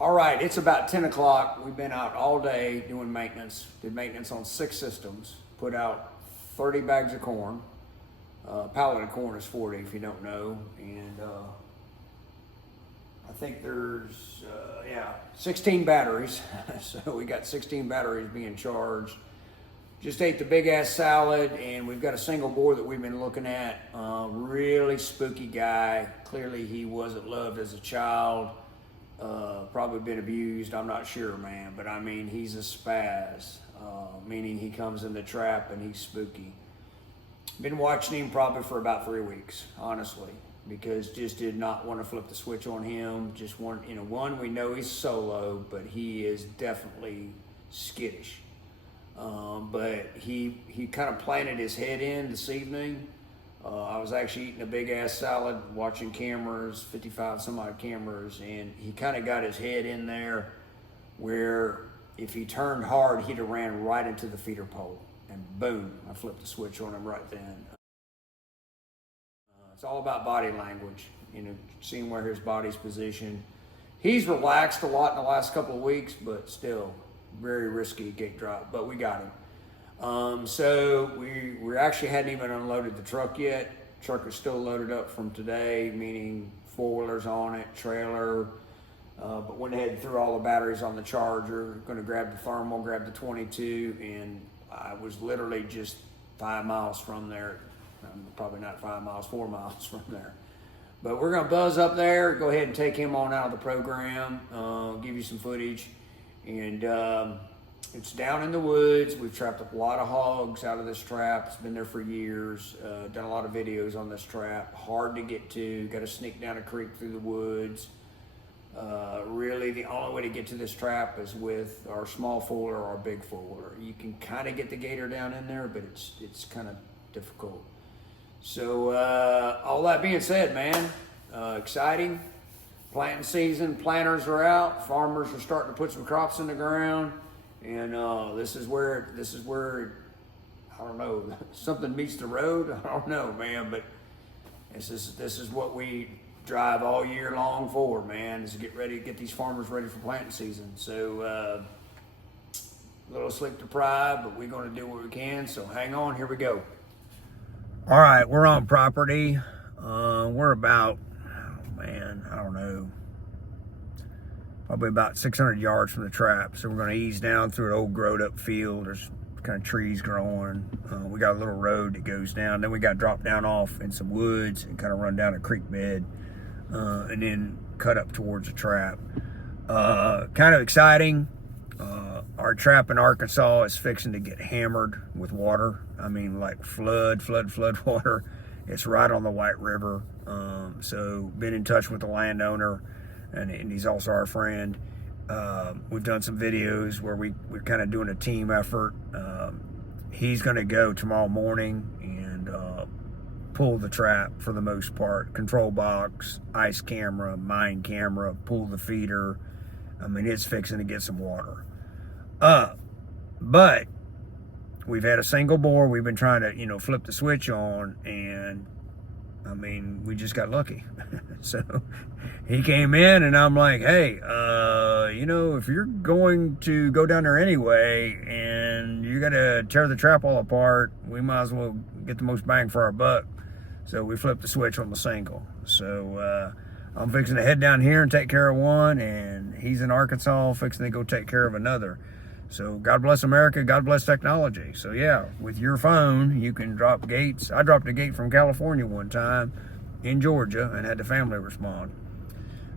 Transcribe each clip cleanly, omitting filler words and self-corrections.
All right, it's about 10 o'clock. We've been out all day doing maintenance. Did maintenance on 6 systems. Put out 30 bags of corn. A pallet of corn is 40 if you don't know. And I think there's, 16 batteries. So we got 16 batteries being charged. Just ate the big ass salad, and we've got a single boar that we've been looking at. Really spooky guy. Clearly he wasn't loved as a child. Probably been abused. I'm not sure, man. But I mean, he's a spaz. Meaning he comes in the trap and he's spooky. Been watching him probably for about 3 weeks, honestly, because just did not want to flip the switch on him. Just one, we know he's solo, but he is definitely skittish. But he kind of planted his head in this evening. I was actually eating a big ass salad, watching cameras, 55 some odd cameras, and he kind of got his head in there where if he turned hard, he'd have ran right into the feeder pole. And boom, I flipped the switch on him right then. It's all about body language, seeing where his body's positioned. He's relaxed a lot in the last couple of weeks, but still very risky gate drop, but we got him. So we actually hadn't even unloaded the truck yet. Truck is still loaded up from today, meaning 4-wheelers on it, trailer, but went ahead and threw all the batteries on the charger. Going to grab the thermal, grab the 22, and I was literally just 5 miles from there. Probably not 5 miles, 4 miles from there. But we're going to buzz up there, go ahead and take him on out of the program, give you some footage. And it's down in the woods. We've trapped a lot of hogs out of this trap. It's been there for years. Done a lot of videos on this trap. Hard to get to. Got to sneak down a creek through the woods. Really, the only way to get to this trap is with our small 4-wheeler or our big 4-wheeler. You can kind of get the gator down in there, but it's kind of difficult. So all that being said, man, exciting. Planting season, planters are out, farmers are starting to put some crops in the ground, and this is where I don't know, something meets the road. I don't know, man, but this is what we drive all year long for, man, is to get these farmers ready for planting season. So a little sleep deprived, but we're going to do what we can. So hang on, here we go. All right, we're on property. We're about, I don't know, probably about 600 yards from the trap. So we're going to ease down through an old growed up field. There's kind of trees growing. We got a little road that goes down. Then we got dropped down off in some woods and kind of run down a creek bed and then cut up towards the trap. Kind of exciting. Our trap in Arkansas is fixing to get hammered with water. I mean, like flood water. It's right on the White River. So been in touch with the landowner, and he's also our friend. We've done some videos where we're kind of doing a team effort. He's going to go tomorrow morning and pull the trap for the most part. Control box, ice camera, mine camera, pull the feeder. I mean, it's fixing to get some water. But we've had a single bore. We've been trying to, flip the switch on, and I mean, we just got lucky. So he came in, and I'm like, hey, if you're going to go down there anyway, and you got to tear the trap all apart, we might as well get the most bang for our buck. So we flipped the switch on the single. So I'm fixing to head down here and take care of one, and he's in Arkansas fixing to go take care of another. So God bless America, God bless technology. So yeah, with your phone, you can drop gates. I dropped a gate from California one time in Georgia and had the family respond.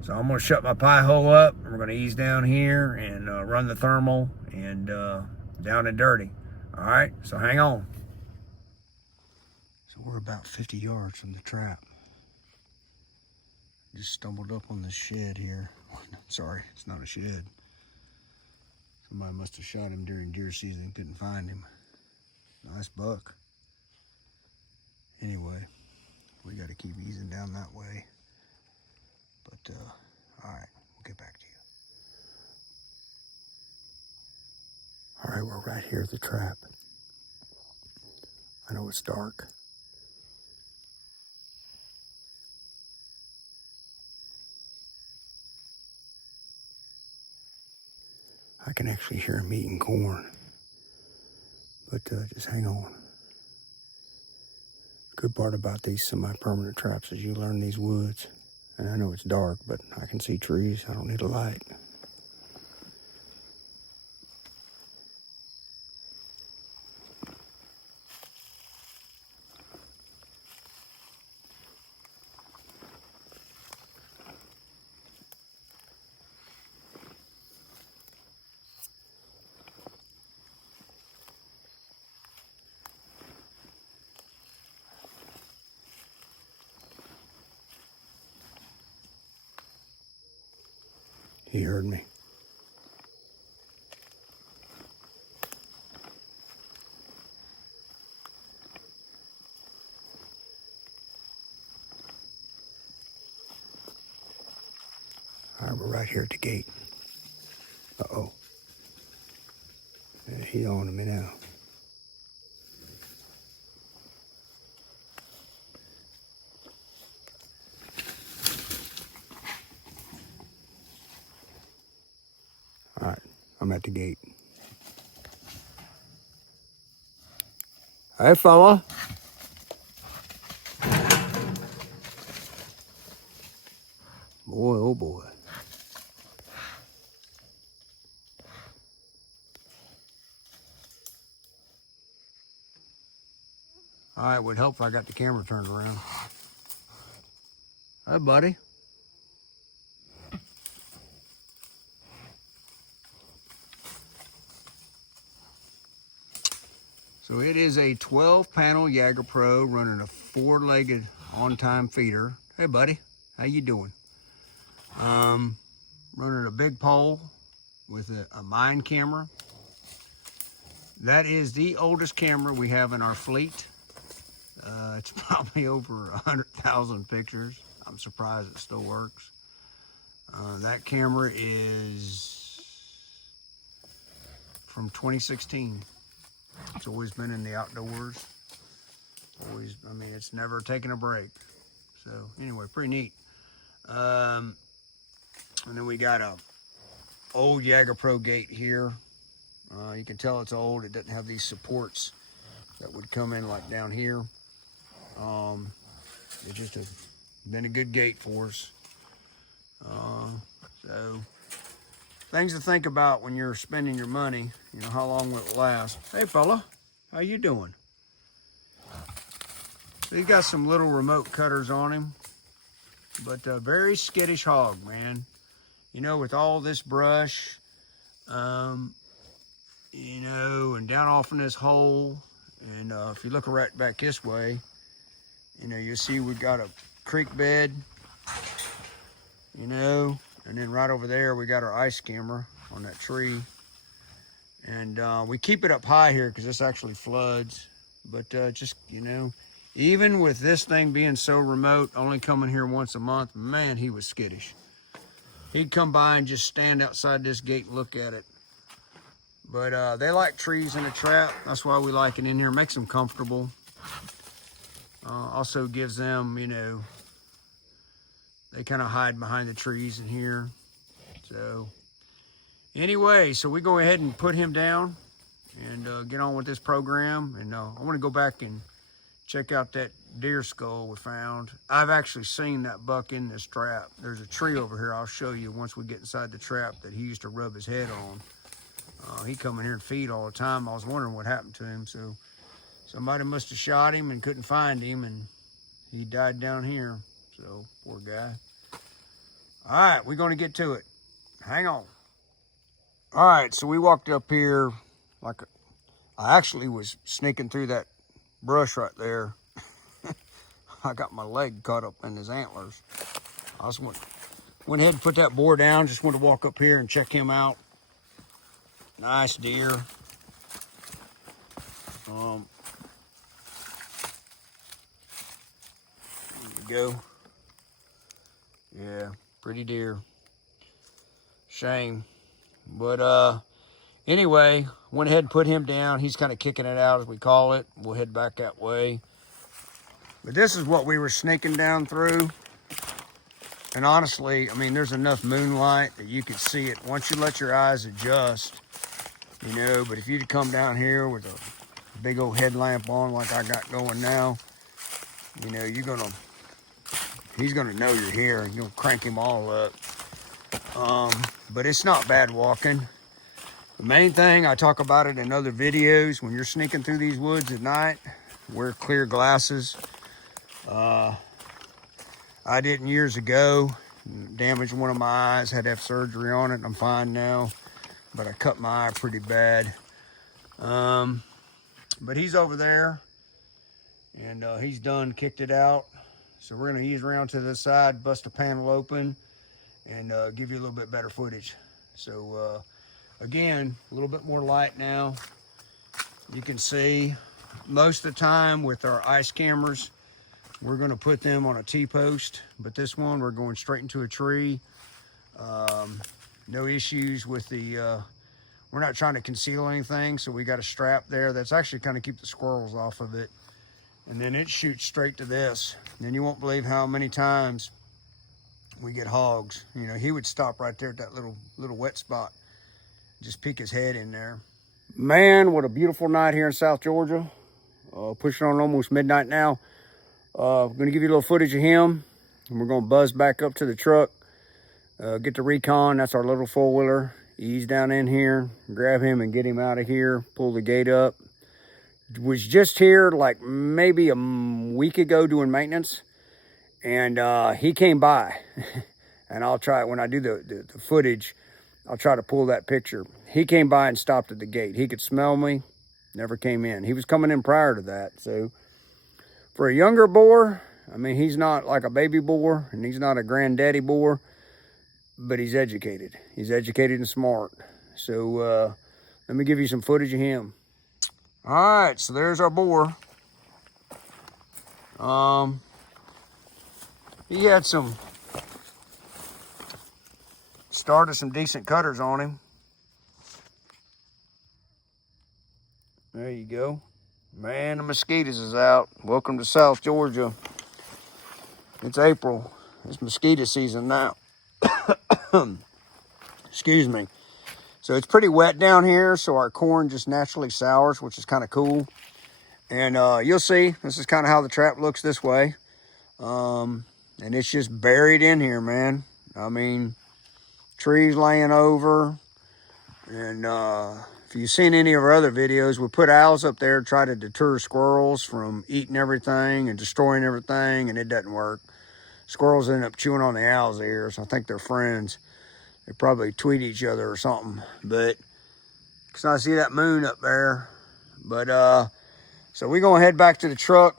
So I'm gonna shut my pie hole up. We're gonna ease down here and run the thermal and down and dirty. All right, so hang on. So we're about 50 yards from the trap. Just stumbled up on this shed here. Sorry, it's not a shed. Somebody must have shot him during deer season, couldn't find him. Nice buck. Anyway, we got to keep easing down that way. But, all right, we'll get back to you. All right, we're right here at the trap. I know it's dark. I can actually hear him eating corn. But just hang on. Good part about these semi-permanent traps is you learn these woods. And I know it's dark, but I can see trees. I don't need a light. He heard me. All right, we're right here at the gate. Uh-oh. Yeah, he's on to me now. All right, I'm at the gate. Hey, fella. Boy, oh boy. All right, would help if I got the camera turned around. Hey, buddy. So it is a 12-panel Jager Pro running a 4-legged on-time feeder. Hey, buddy, how you doing? Running a big pole with a mine camera. That is the oldest camera we have in our fleet. It's probably over 100,000 pictures. I'm surprised it still works. That camera is from 2016. It's always been in the outdoors. Always, I mean, it's never taken a break. So anyway, pretty neat. And then we got a old Jager Pro gate here. You can tell it's old. It doesn't have these supports that would come in like down here. It's just been a good gate for us. So things to think about when you're spending your money. You know, how long will it last? Hey, fella, how you doing? So he's got some little remote cutters on him, but a very skittish hog, man. You know, with all this brush, you know, and down off in this hole, and if you look right back this way, you know, you'll see we've got a creek bed, you know, and then right over there we got our ice camera on that tree. And we keep it up high here because this actually floods. But just, you know, even with this thing being so remote, only coming here once a month, man, he was skittish. He'd come by and just stand outside this gate and look at it. But they like trees in a trap. That's why we like it in here. Makes them comfortable. Also gives them, you know, they kind of hide behind the trees in here. So anyway, so we go ahead and put him down and get on with this program. And I want to go back and check out that deer skull we found. I've actually seen that buck in this trap. There's a tree over here I'll show you once we get inside the trap that he used to rub his head on. He come in here and feed all the time. I was wondering what happened to him. So somebody must have shot him and couldn't find him, and he died down here. So poor guy. All right, we're going to get to it. Hang on. All right, so we walked up here like I actually was sneaking through that brush right there. I got my leg caught up in his antlers. I just went ahead and put that boar down. Just wanted to walk up here and check him out. Nice deer. There we go. Yeah, pretty deer. Shame. But anyway, went ahead and put him down. He's kind of kicking it out, as we call it. We'll head back that way. But this is what we were sneaking down through. And honestly, I mean, there's enough moonlight that you can see it once you let your eyes adjust, you know. But if you'd come down here with a big old headlamp on like I got going now, you know, he's gonna know you're here. You'll crank him all up. But it's not bad walking. The main thing, I talk about it in other videos, when you're sneaking through these woods at night, wear clear glasses. I didn't years ago, damaged one of my eyes, had to have surgery on it. I'm fine now, but I cut my eye pretty bad. But he's over there, and he's done, kicked it out. So we're gonna ease around to this side, bust the panel open, and give you a little bit better footage. So again, a little bit more light now. You can see most of the time with our ice cameras, we're going to put them on a T-post, but this one we're going straight into a tree. No issues with the, we're not trying to conceal anything, so we got a strap there that's actually kind of keep the squirrels off of it. And then it shoots straight to this. And you won't believe how many times we get hogs. You know, he would stop right there at that little wet spot, just peek his head in there. Man, what a beautiful night here in South Georgia. Pushing on almost midnight now. I'm gonna give you a little footage of him, and we're gonna buzz back up to the truck, get the Recon. That's our little four-wheeler. Ease down in here, grab him and get him out of here, pull the gate up. Was just here like maybe a week ago doing maintenance, and he came by. And I'll try, when I do the footage, I'll try to pull that picture. He came by and stopped at the gate. He could smell me, never came in. He was coming in prior to that. So for a younger boar, I mean, he's not like a baby boar, and he's not a granddaddy boar, but he's educated. He's educated and smart. So let me give you some footage of him. All right, so there's our boar. He had started some decent cutters on him. There you go. Man, the mosquitoes is out. Welcome to South Georgia. It's April. It's mosquito season now. Excuse me. So it's pretty wet down here, so our corn just naturally sours, which is kind of cool. And you'll see, this is kind of how the trap looks this way. And it's just buried in here, man. I mean, trees laying over. And if you've seen any of our other videos, we put owls up there to try to deter squirrels from eating everything and destroying everything, and it doesn't work. Squirrels end up chewing on the owl's ears. I think they're friends. They probably tweet each other or something. But it's nice to see that moon up there. But so we're gonna head back to the truck,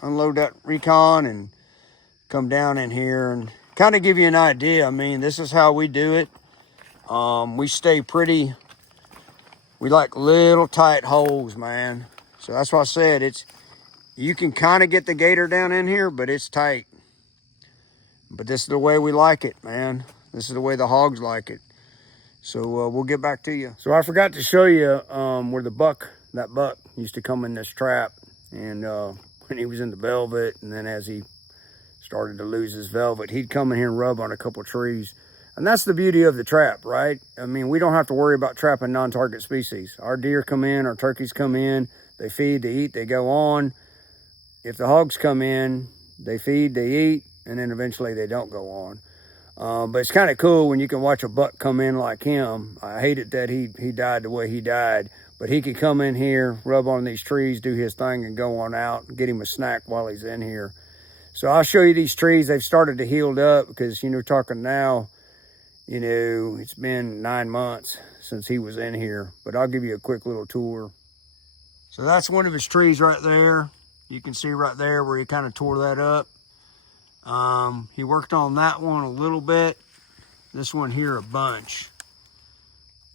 unload that Recon, and come down in here and kind of give you an idea. I mean, this is how we do it. We stay pretty, we like little tight holes, man. So that's why I said you can kind of get the gator down in here, but it's tight. But this is the way we like it, man. This is the way the hogs like it. So we'll get back to you. So I forgot to show you where that buck used to come in this trap. And when he was in the velvet, and then as he started to lose his velvet, he'd come in here and rub on a couple trees. And that's the beauty of the trap, right? I mean, we don't have to worry about trapping non-target species. Our deer come in, our turkeys come in, they feed, they eat, they go on. If the hogs come in, they feed, they eat, and then eventually they don't go on. But it's kind of cool when you can watch a buck come in like him. I hated that he died the way he died, but he could come in here, rub on these trees, do his thing, and go on out and get him a snack while he's in here. So I'll show you these trees. They've started to heal up because, you know, talking now, you know, it's been 9 months since he was in here, but I'll give you a quick little tour. So that's one of his trees right there. You can see right there where he kind of tore that up. He worked on that one a little bit. This one here, a bunch.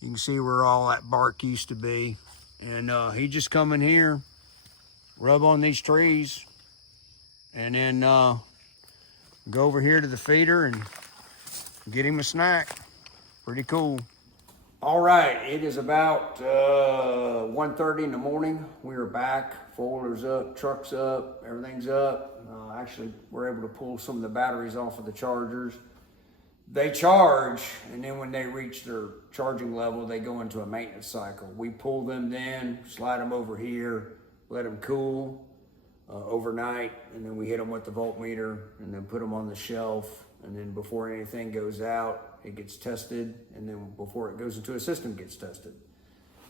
You can see where all that bark used to be. And he just come in here, rub on these trees, and then go over here to the feeder and get him a snack. Pretty cool. All right, it is about 1:30 in the morning. We are back, four-wheeler's up, truck's up, everything's up. Actually, we're able to pull some of the batteries off of the chargers. They charge, and then when they reach their charging level, they go into a maintenance cycle. We pull them then, slide them over here, let them cool overnight, and then we hit them with the voltmeter, and then put them on the shelf, and then before anything goes out, it gets tested, and then before it goes into a system, gets tested.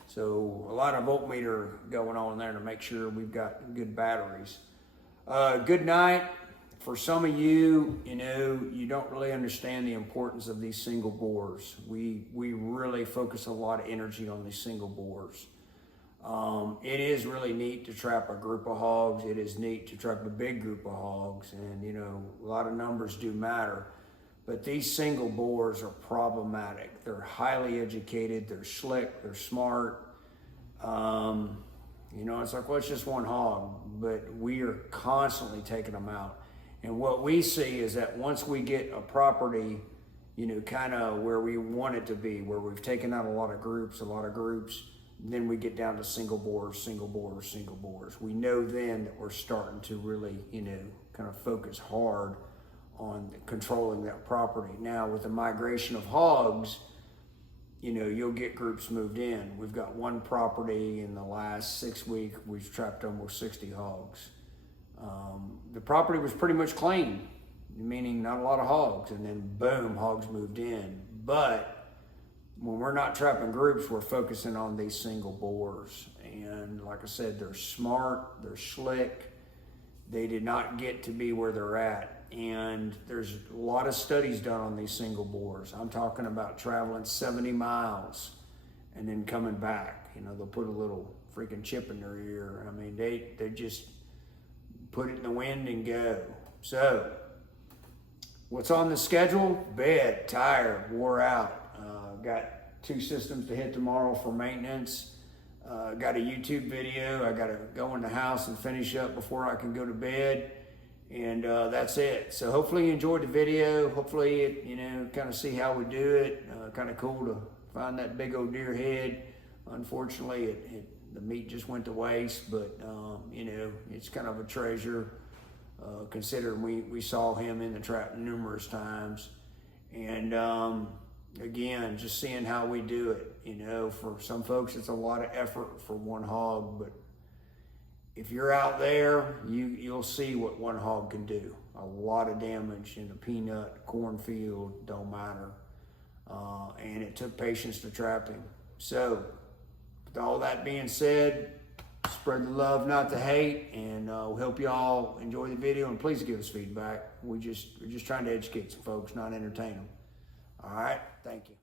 So a lot of voltmeter going on there to make sure we've got good batteries. Good night. For some of you, you don't really understand the importance of these single bores. We really focus a lot of energy on these single bores. It is really neat to trap a group of hogs. It is neat to trap a big group of hogs, and a lot of numbers do matter. But these single bores are problematic. They're highly educated, they're slick, they're smart. It's like, well, it's just one hog, but we are constantly taking them out. And what we see is that once we get a property, kind of where we want it to be, where we've taken out a lot of groups, then we get down to single bores. We know then that we're starting to really, kind of focus hard on controlling that property. Now, with the migration of hogs, you'll get groups moved in. We've got one property in the last 6 weeks, we've trapped almost 60 hogs. The property was pretty much clean, meaning not a lot of hogs, and then boom, hogs moved in. But when we're not trapping groups, we're focusing on these single bores. And like I said, they're smart, they're slick, they did not get to be where they're at. And there's a lot of studies done on these single bores. I'm talking about traveling 70 miles and then coming back. They'll put a little freaking chip in their ear. I mean, they just put it in the wind and go. So, what's on the schedule? Bed, tired, wore out. Got 2 systems to hit tomorrow for maintenance. Got a YouTube video. I got to go in the house and finish up before I can go to bed. And that's it. So hopefully you enjoyed the video. Hopefully it, kind of see how we do it. Kind of cool to find that big old deer head. Unfortunately, the meat just went to waste, but it's kind of a treasure considering we saw him in the trap numerous times. And again, just seeing how we do it. For some folks, it's a lot of effort for one hog, but if you're out there, you'll see what one hog can do. A lot of damage in a peanut, cornfield, don't matter. And it took patience to trap him. So, with all that being said, spread the love, not the hate, and we'll help y'all enjoy the video, and please give us feedback. We're just trying to educate some folks, not entertain them. All right, thank you.